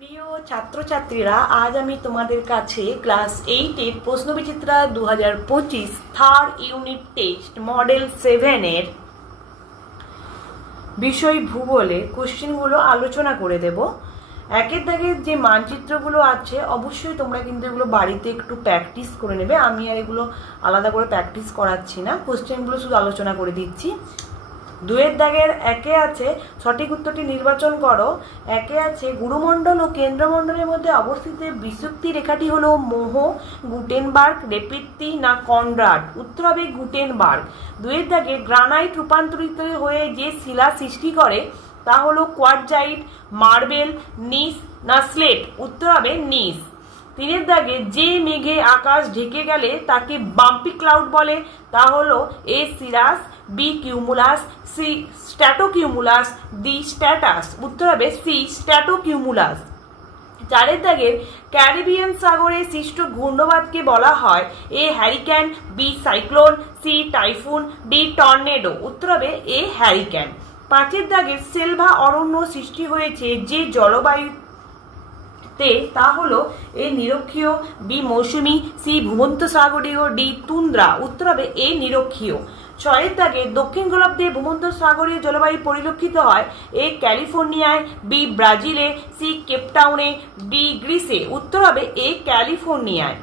প্রিয় ছাত্রছাত্রীরা, আজ আমি তোমাদের কাছে ক্লাস 8-এর প্রশ্নবিচিত্রা 2025 থার্ড ইউনিট টেস্ট মডেল 7-এর বিষয় ভূগোলে কোশ্চেনগুলো আলোচনা করে দেব। একের দাগের যে মানচিত্রগুলো আছে অবশ্যই তোমরা কিন্তু এগুলো বাড়িতে একটু প্র্যাকটিস করে নেবে। আমি আর এগুলো আলাদা করে প্র্যাকটিস করাচ্ছি না, কোশ্চেনগুলো শুধু আলোচনা করে দিচ্ছি। দুয়ের দাগের একে আছে সঠিক উত্তরটি নির্বাচন করো। একে আছে গুরুমণ্ডল ও কেন্দ্রমণ্ডলের মধ্যে অবস্থিত বিষুক্তি রেখাটি হলো মোহ, গুটেনবার্গ, রেপিত্তি না কনরাড। উত্তর হবে গুটেনবার্গ। দুয়ের দাগে গ্রানাইট রূপান্তরিত হয়ে যে শিলা সৃষ্টি করে তা হলো কোয়ার্টজাইট, মার্বেল, নিস না স্লেট। উত্তর হবে নিস। তিনের দাগে যে মেঘে আকাশ ঢেকে গেলে তাকে বাম্পি ক্লাউড বলে তা হলো A cirrus, B cumulus, C stratocumulus, D status. উত্তর হবে সি স্ট্র্যাটোকিউমুলাস। চারের দাগের ক্যারিবিয়ান সাগরে সৃষ্ট ঘূর্ণবাদকে বলা হয় A hurricane, B cyclone, C typhoon, D tornado. উত্তর হবে এ হ্যারিকেন। পাঁচের দাগের সেলভা অরণ্য সৃষ্টি হয়েছে যে জলবায়ুতে তা হলো এ নিরক্ষীয়, বি মৌসুমী, সি ভূমধ্যসাগরীয়, ডি তুন্দ্রা। উত্তর হবে এ নিরক্ষীয়। ছয়ের দাগে দক্ষিণ গোলার্ধে ভূমধ্যসাগরীয় জলবায়ু পরিলক্ষিত হয় এ ক্যালিফোর্নিয়ায়, বি ব্রাজিলে, সি কেপটাউনে, ডি গ্রিসে। উত্তর হবে এ ক্যালিফোর্নিয়ায়।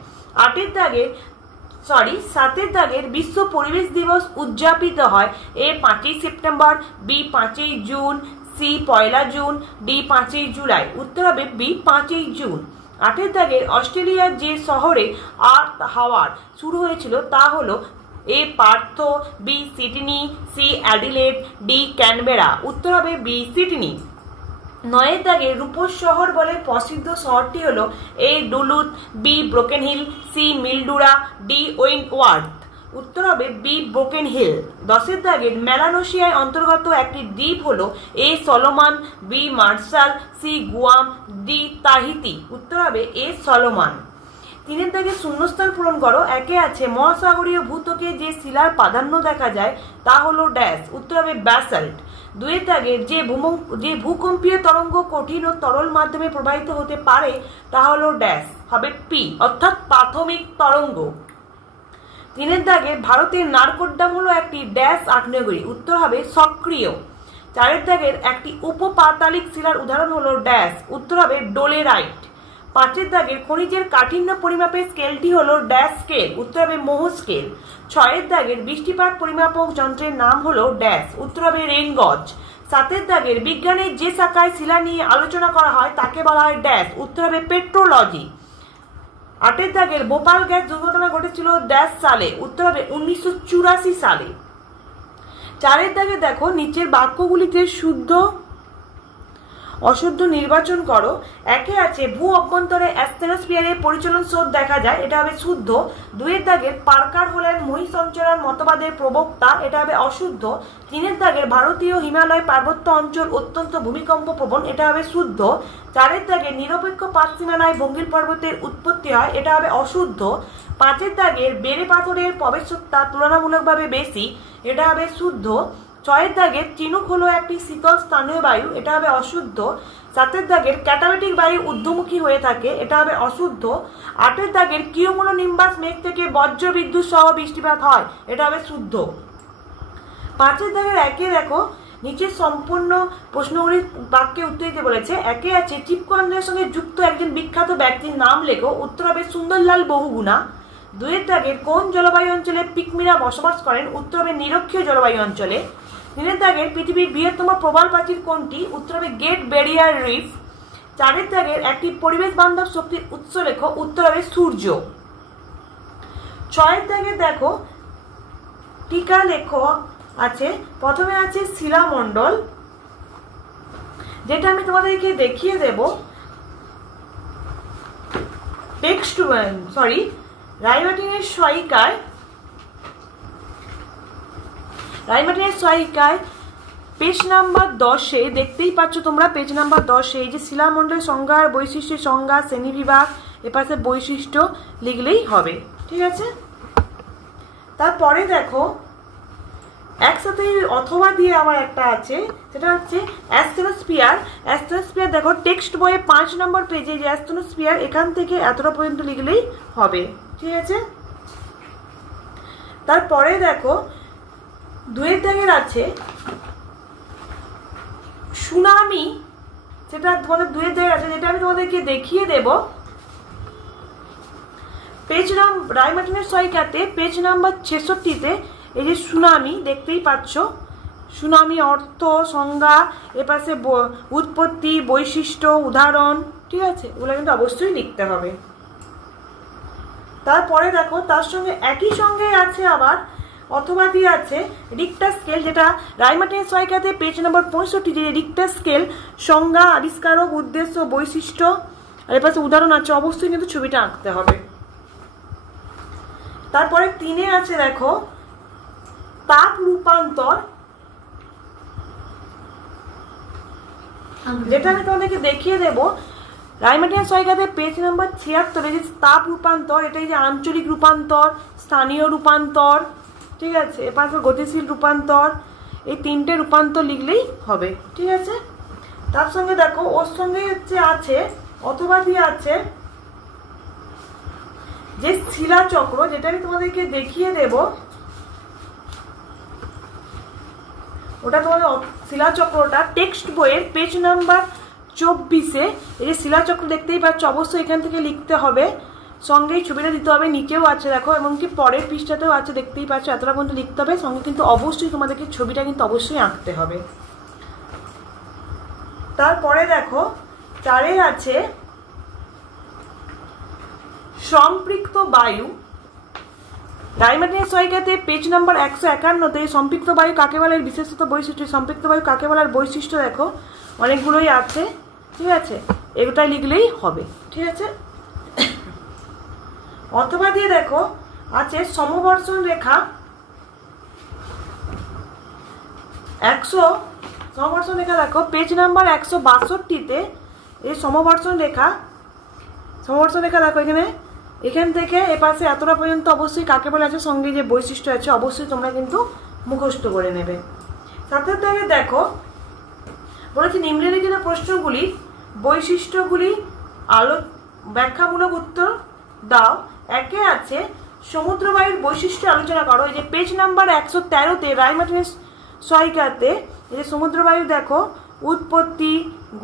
সাতের দাগের বিশ্ব পরিবেশ দিবস উদযাপিত হয় এ 5ই সেপ্টেম্বর, বি 5ই জুন, সি 1 জুন, ডি 5ই জুলাই। উত্তর হবে বি 5ই জুন। আটের দাগের অস্ট্রেলিয়ার যে শহরে আর্থ হাওয়ার শুরু হয়েছিল তা হলো A Perth, B Sydney, C Adelaide, D Canberra. উত্তর হবে বি সিডনি। নয়ের দাগে রূপস শহর বলে প্রসিদ্ধ শহরটি হলো A Duluth, B Broken Hill, C Mildura, D Wentworth. উত্তর হবে বি ব্রোকেন হিল। 10এর দাগের মেলানোসিয়ায় অন্তর্গত একটি দ্বীপ হলো A Solomon, B Marshall, C Guam, D Tahiti. উত্তর হবে এ সলোমন। 3এর দাগে শূন্যস্থান পূরণ করো। একে আছে মহাসাগরীয় ভূত্বকে যে শিলার প্রাধান্য দেখা যায় তা হলো ড্যাশ। উত্তর হবে ব্যাসাল্ট। 2এর দাগের যে ভূকম্পীয় তরঙ্গ কঠিন ও তরল মাধ্যমে প্রবাহিত হতে পারে তা হলো ড্যাশ, হবে পি অর্থাৎ প্রাথমিক তরঙ্গ। 3এর দাগে ভারতের নারকোড্ডাম হলো একটি ড্যাশ আগ্নেয়গিরি। উত্তর হবে সক্রিয়। 4এর দাগের একটি উপপাতালিক শিলার উদাহরণ হলো ড্যাশ। উত্তর হবে ডোলেরাইট। 5এর দাগের খনিজের কাঠিন্য পরিমাপের স্কেলটি হলো ড্যাশ স্কেল। উত্তর হবে মোহ স্কেল। 6এর দাগের বৃষ্টিপাত পরিমাপক যন্ত্রের নাম হলো ড্যাশ। উত্তর হবে রেন গজ। 7এর দাগের বিজ্ঞানের যে শাখায় শিলা নিয়ে আলোচনা করা হয় তাকে বলা হয় ড্যাশ। উত্তর হবে পেট্রোলজি। 8এর দাগের ভোপাল গ্যাস দুর্ঘটনা ঘটেছিল ড্যাশ সালে। উত্তর হবে 1984 সালে। 4এর দাগে দেখো নিচের বাক্যগুলিতে শুদ্ধ অশুদ্ধ নির্বাচন করো। একে আছে ভূ অভ্যন্তরে অ্যাস্টেনোস্ফিয়ারের পরিচলন স্রোত দেখা যায়, এটা হবে শুদ্ধ। 2এর দাগের পার্কার হলেন মহিষঞ্চরণ মতবাদের প্রবক্তা, এটা হবে অশুদ্ধ। 3এর দাগের ভারতীয় হিমালয় পার্বত্য অঞ্চল অত্যন্ত ভূমিকম্প প্রবণ, এটা হবে শুদ্ধ। 4এর দাগের নিরপেক্ষ পাতসীমানায় ভঙ্গিল পর্বতের উৎপত্তি হয়, এটা হবে অশুদ্ধ। 5এর দাগের বেড়ে পাথরের প্রবেশতা তুলনামূলকভাবে বেশি, এটা হবে শুদ্ধ। 6এর দাগের চিনুক হলো একটি শীতল স্থানীয় বায়ু, এটা হবে অশুদ্ধ। 7এর দাগের ক্যাটাবেটিক বায়ু ঊর্ধ্বমুখী হয়ে থাকে, এটা হবে অশুদ্ধ। 8এর দাগের কিউমুলোনিম্বাস মেঘ থেকে বজ্র বিদ্যুৎ সহ বৃষ্টিপাত হয়, এটা হবে শুদ্ধ। 5এর দাগের একে দেখো নিচের সম্পূর্ণ প্রশ্নগুলির বাক্যে উত্তর দিতে বলেছে। একে আছে চিপকো আন্দোলনের সঙ্গে যুক্ত একজন বিখ্যাত ব্যক্তির নাম লেখো। উত্তর হবে সুন্দরলাল বহুগুণা। 2এর দাগের কোন জলবায়ু অঞ্চলে পিকমিরা বসবাস করেন? উত্তর হবে নিরক্ষীয় জলবায়ু অঞ্চলে। 3এর দাগের পৃথিবীর বৃহত্তম প্রবাল প্রাচীর কোনটি? উত্তর হবে গ্রেট ব্যারিয়ার রিফ। 4এর দাগের একটি পরিবেশ বান্ধব শক্তির উৎস লেখো। উত্তর হবে সূর্য। 6এর দাগে দেখো টিকা লেখো আছে। প্রথমে আছে শিলামণ্ডল, যেটা আমি তোমাদেরকে দেখিয়ে দেব। টেক্সট রাইমার্টিনের সহায়িকায় পেজ নাম্বার 10-এ দেখতেই পাচ্ছ তোমরা, পেজ নাম্বার 10-এ এই যে শিলামণ্ডলের সংজ্ঞা, বৈশিষ্ট্যের সংজ্ঞা, শ্রেণীবিভাগ, এপাশে বৈশিষ্ট্য লিখলেই হবে, ঠিক আছে। তারপরে দেখো একসাথে অথবা দিয়ে আবার একটা আছে, সেটা হচ্ছে অ্যাস্ট্রোস্ফিয়ার। অ্যাস্ট্রোস্ফিয়ার দেখো টেক্সট বইয়ে 5 নম্বর পেজে যে অ্যাস্ট্রোস্ফিয়ার, এখান থেকে এতটা পর্যন্ত লিখলেই হবে, ঠিক আছে। তারপরে দেখো 2 দাগের আছে সুনামি, সেটা তোমাদের 2 দাগের আছে, যেটা আমি তোমাদেরকে দেখিয়ে দেব। পেজ নাম্বার রায় মার্টিনের সহায়িকাতে পেজ নাম্বার 66-তে এই যে সুনামি দেখতেই পাচ্ছ, সুনামি অর্থ, সংজ্ঞা, এপাশে উৎপত্তি, বৈশিষ্ট্য, উদাহরণ, ঠিক আছে, ওগুলো কিন্তু অবশ্যই লিখতে হবে। তারপরে দেখো তার সঙ্গে একই সঙ্গে আছে আবার অথবা দিয়ে আছে রিক্টার স্কেল, যেটা রায় মার্টিনের সহায়িকাতে পেজ নম্বর 65, যে রিক্টার স্কেল সংজ্ঞা, আবিষ্কারক, উদ্দেশ্য, বৈশিষ্ট্য, আর এপাশে উদাহরণ আছে, অবশ্যই কিন্তু ছবিটা আঁকতে হবে। তারপরে 3-এ আছে দেখো তাপ রূপান্তর, যেটা আমি তোমাদেরকে দেখিয়ে দেব। রায় মার্টিনের সহায়িকাতে পেজ নাম্বার 76, যে তাপ রূপান্তর, এটাই যে আঞ্চলিক রূপান্তর, স্থানীয় রূপান্তর, ঠিক আছে, এপাশে গতিশীল রূপান্তর, এই 3টে রূপান্তর লিখলেই হবে, ঠিক আছে। তার সঙ্গে দেখো ওর সঙ্গে হচ্ছে আছে অথবা দিয়ে আছে যে শিলাচক্র, যেটা আমি তোমাদেরকে দেখিয়ে দেব। ওটা তোমাদের শিলাচক্রটা টেক্সট বইয়ের পেজ নাম্বার 24-এ এই যে শিলাচক্র দেখতেই পাচ্ছ, অবশ্যই এখান থেকে লিখতে হবে, সঙ্গেই ছবিটা দিতে হবে, নিচেও আছে দেখো, এমনকি পরের পৃষ্ঠাতেও আছে, দেখতেই পাচ্ছ, এতটা পর্যন্ত লিখতে হবে, সঙ্গে কিন্তু অবশ্যই তোমাদেরকে ছবিটা কিন্তু অবশ্যই আঁকতে হবে। তারপরে দেখো 4-এ আছে সম্পৃক্ত বায়ু। রায় মার্টিনের সহায়িকাতে পেজ নাম্বার 151-তে সম্পৃক্ত বায়ু কাকে বলে, বিশেষত বৈশিষ্ট্য, সম্পৃক্ত বায়ু কাকে বলার বৈশিষ্ট্য দেখো অনেকগুলোই আছে, ঠিক আছে, এগুলোই লিখলেই হবে, ঠিক আছে। অথবা দিয়ে দেখো আছে সমবর্ষণ রেখা, সমবর্ষণ রেখা দেখো পেজ নাম্বার 162-তে এই সমবর্ষণ রেখা দেখো এখান থেকে এপাশে এতটা পর্যন্ত অবশ্যই কাকে বলে আছে, সঙ্গে যে বৈশিষ্ট্য আছে অবশ্যই তোমরা কিন্তু মুখস্থ করে নেবে। সাথে থেকে দেখো বলেছি নিম্নলিখিত প্রশ্নগুলি বৈশিষ্ট্যগুলি ব্যাখ্যামূলক উত্তর দাও। 1-এ আছে সমুদ্রবায়ুর বৈশিষ্ট্য আলোচনা করো, এই যে পেজ নাম্বার 113-তে রায় মার্টিনের সহায়িকাতে এই যে সমুদ্রবায়ু দেখো উৎপত্তি,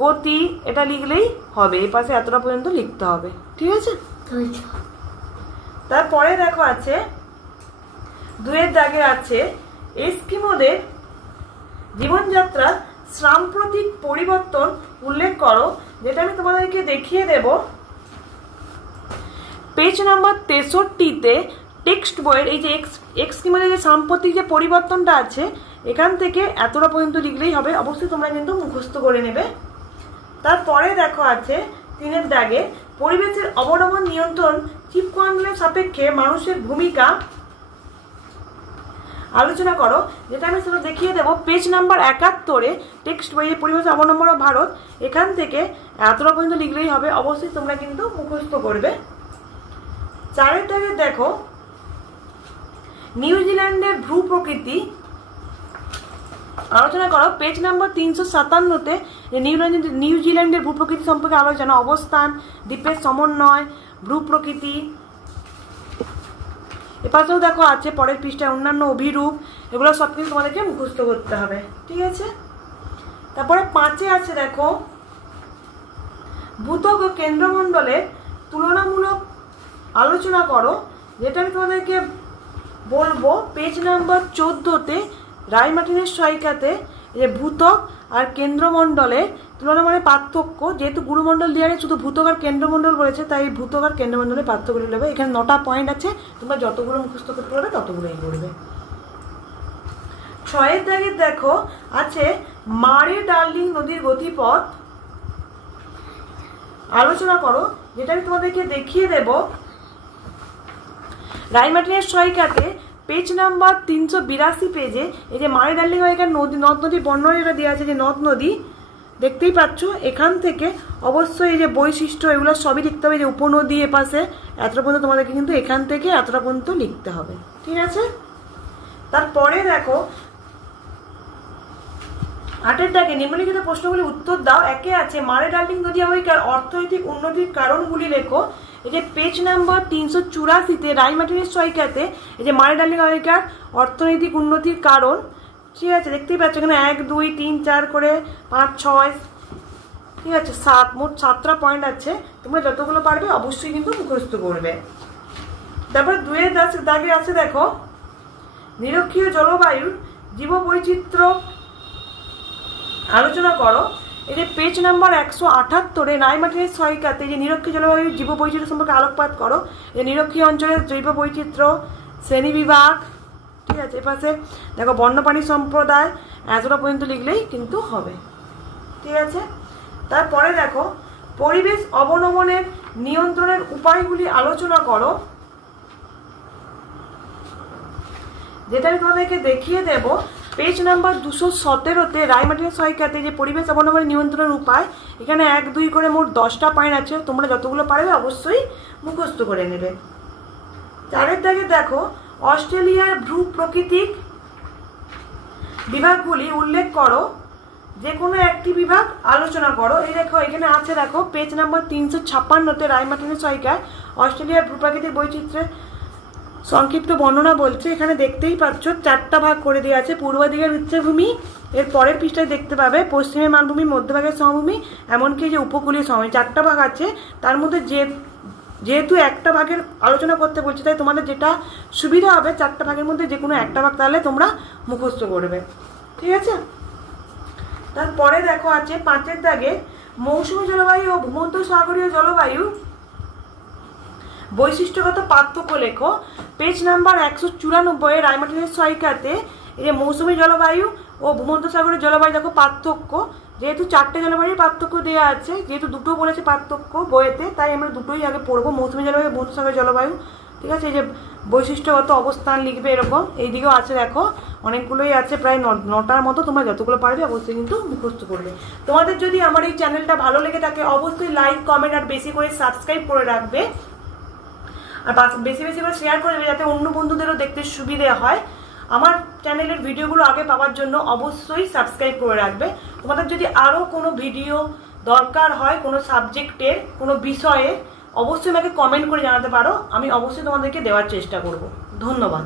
গতি, এটা লিখলেই হবে, এই পাশে এতটা পর্যন্ত লিখতে হবে, ঠিক আছে। তারপরে দেখো আছে 2-এর দাগে আছে এস্কিমোদের জীবনযাত্রার সাম্প্রতিক পরিবর্তন উল্লেখ করো, যেটা আমি তোমাদেরকে দেখিয়ে দেব। পেজ নাম্বার 63-তে টেক্সট বইয়ের এই যে এস্কিমোদের যে সাম্প্রতিক যে পরিবর্তনটা আছে, এখান থেকে এতটা পর্যন্ত লিখলেই হবে, অবশ্যই তোমরা কিন্তু মুখস্থ করে নেবে। তারপরে দেখো আছে 3-এর দাগে পরিবেশের অবনমন নিয়ন্ত্রণ চিপকোয়ান্ডলের সাপেক্ষে মানুষের ভূমিকা আলোচনা করো, যেটা আমি সেটা দেখিয়ে দেবো। পেজ নাম্বার 71-এ টেক্সট বইয়ে পরিবেশের অবনমন ভারত, এখান থেকে এতটা পর্যন্ত লিখলেই হবে, অবশ্যই তোমরা কিন্তু মুখস্থ করবে। 4-এর দাগে দেখো নিউজিল্যান্ডের ভূ প্রকৃতি আলোচনা করো, পেজ নাম্বার 357-তে নিউজিল্যান্ডের ভূপ্রকৃতি সম্পর্কে আলোচনা, অবস্থান, দ্বীপের সমন্বয়, ভূপ্রকৃতি, এপাশেও দেখো আছে পরের পৃষ্ঠায় অন্যান্য অভিরূপ, এগুলো সব কিছু তোমাদেরকে মুখস্থ করতে হবে, ঠিক আছে। তারপরে 5-এ আছে দেখো ভূত্বক ও কেন্দ্রমণ্ডলের তুলনামূলক আলোচনা করো, যেটা আমি তোমাদেরকে বলবো। পেজ নাম্বার 14-তে রায় মার্টিনের সহায়িকাতে যে ভূত্বক আর কেন্দ্রমণ্ডলের তুলনা মানে পার্থক্য, যেহেতু গুরুমণ্ডল দিয়ে শুধু ভূত্বক আর কেন্দ্রমণ্ডল বলেছে, তাই ভূত্বক আর কেন্দ্রমণ্ডলের পার্থক্য নেবে। এখানে 9টা পয়েন্ট আছে, তোমরা যতগুলো মুখস্থ করতে পারবে ততগুলোই করবে। 6-এর দাগে দেখো আছে মারে ডার্লিং নদীর গতিপথ আলোচনা করো, যেটা আমি তোমাদেরকে দেখিয়ে দেব। রায় মার্টিনের সহায়িকাতে পেজ নাম্বার 382 পেজে এই যে মারে ডার্লিং এখানে নদ নদী বর্ণনা যেটা দেওয়া আছে, যে নদ নদী দেখতেই পাচ্ছ, এখান থেকে অবশ্যই এই যে বৈশিষ্ট্য এগুলো সবই লিখতে হবে, যে উপনদী এপাশে এতটা পর্যন্ত তোমাদেরকে কিন্তু এখান থেকে এতটা পর্যন্ত লিখতে হবে, ঠিক আছে। তারপরে দেখো 8 দাগে নিম্নলিখিত প্রশ্নগুলি উত্তর দাও। একে আছে মারে ডাল্টিং নদী অববাহিকার অর্থনৈতিক উন্নতির কারণগুলি লেখো। এই যে পেজ নাম্বার 384-তে রায় মার্টিনেজ সহায়িকাতে এই যে মারে ডাল্টিং অববাহিকার অর্থনৈতিক উন্নতির কারণ, ঠিক আছে, দেখতেই পাচ্ছ এখানে 1 2 3 4 করে 5 6, ঠিক আছে, 7, মোট 7টা পয়েন্ট আছে। তোমরা যতগুলো পারবে অবশ্যই কিন্তু মুখস্থ করবে। তারপর 2 দাগে আছে দেখো নিরক্ষীয় জলবায়ুর জীববৈচিত্র্য আলোচনা করো। এই যে পেজ নাম্বার 178-এ রায় মার্টিনেজ সহায়িকাতে যে নিরক্ষীয় জলবায়ুর জীববৈচিত্র্য সম্পর্কে আলোকপাত করো। এই নিরক্ষীয় অঞ্চলের জৈব বৈচিত্র্য, শ্রেণী বিভাগ, ঠিক আছে, এপাশে দেখো বন্যপ্রাণী সম্প্রদায়, এতটা পর্যন্ত লিখলেই কিন্তু হবে, ঠিক আছে। তারপরে দেখো পরিবেশ অবনমনের নিয়ন্ত্রণের উপায়গুলি আলোচনা করো, যেটা আমি তোমাদেরকে দেখিয়ে দেব। পেজ নাম্বার 217-তে রায় মার্টিনেজ সহায়িকাতে যে পরিবেশ অবনমনের নিয়ন্ত্রণের উপায়, এখানে 1 2 করে মোট 10টা পয়েন্ট আছে। তোমরা যতগুলো পারবে অবশ্যই মুখস্থ করে নেবে। 4 দাগে দেখো অস্ট্রেলিয়ার ভূ প্রাকৃতিক বিভাগগুলি উল্লেখ করো, যে কোনো একটি বিভাগ আলোচনা করো। এই দেখো এখানে আছে দেখো পেজ নাম্বার 356-তে রায় মার্টিনেজ সহায়িকায় অস্ট্রেলিয়ার ভূপ্রাকৃতিক বৈচিত্র্যের সংক্ষিপ্ত বর্ণনা বলছে। এখানে দেখতেই পাচ্ছ 4টা ভাগ করে দেওয়া আছে। পূর্ব দিকের উচ্চভূমি, এর পরের পৃষ্ঠায় দেখতে পাবে পশ্চিমের মালভূমি, মধ্যভাগের সমভূমি, এমনকি যে উপকূলীয় সমভূমি, 4টা ভাগ আছে। তার মধ্যে যেহেতু একটা ভাগের আলোচনা করতে বলছে, তাই তোমাদের যেটা সুবিধা হবে 4টা ভাগের মধ্যে যে কোনো একটা ভাগ তাহলে তোমরা মুখস্থ করবে, ঠিক আছে। তারপরে দেখো আছে 5 দাগে মৌসুমী জলবায়ু ও ভূমধ্যসাগরীয় জলবায়ু বৈশিষ্ট্যগত পার্থক্য লেখো। পেজ নাম্বার 194-এ রায় মার্টিনেজ সহায়িকাতে এই যে মৌসুমী জলবায়ু ও ভূমধ্যসাগরীয় জলবায়ু দেখো পার্থক্য, যেহেতু 4টে জলবায়ুর পার্থক্য দেওয়া আছে, যেহেতু দুটো বলেছে পার্থক্য বইয়েতে, তাই আমরা দুটোই আগে পড়বো, মৌসুমী জলবায়ু, ভূমধ্যসাগরীয় জলবায়ু, ঠিক আছে। এই যে বৈশিষ্ট্যগত অবস্থান লিখবে এরকম। এইদিকেও আছে দেখো অনেকগুলোই আছে, প্রায় 9টার মতো। তোমরা যতগুলো পারবে অবশ্যই কিন্তু মুখস্থ করবে। তোমাদের যদি আমার এই চ্যানেলটা ভালো লেগে থাকে অবশ্যই লাইক, কমেন্ট আর বেশি করে সাবস্ক্রাইব করে রাখবে, আর বেশি বেশি করে শেয়ার করে দেবে, যাতে অন্য বন্ধুদেরও দেখতে সুবিধে হয়। আমার চ্যানেলের ভিডিওগুলো আগে পাওয়ার জন্য অবশ্যই সাবস্ক্রাইব করে রাখবে। তোমাদের যদি আরও কোনো ভিডিও দরকার হয় কোনো সাবজেক্টের, কোনো বিষয়ে, অবশ্যই আমাকে কমেন্ট করে জানাতে পারো, আমি অবশ্যই তোমাদেরকে দেওয়ার চেষ্টা করব। ধন্যবাদ।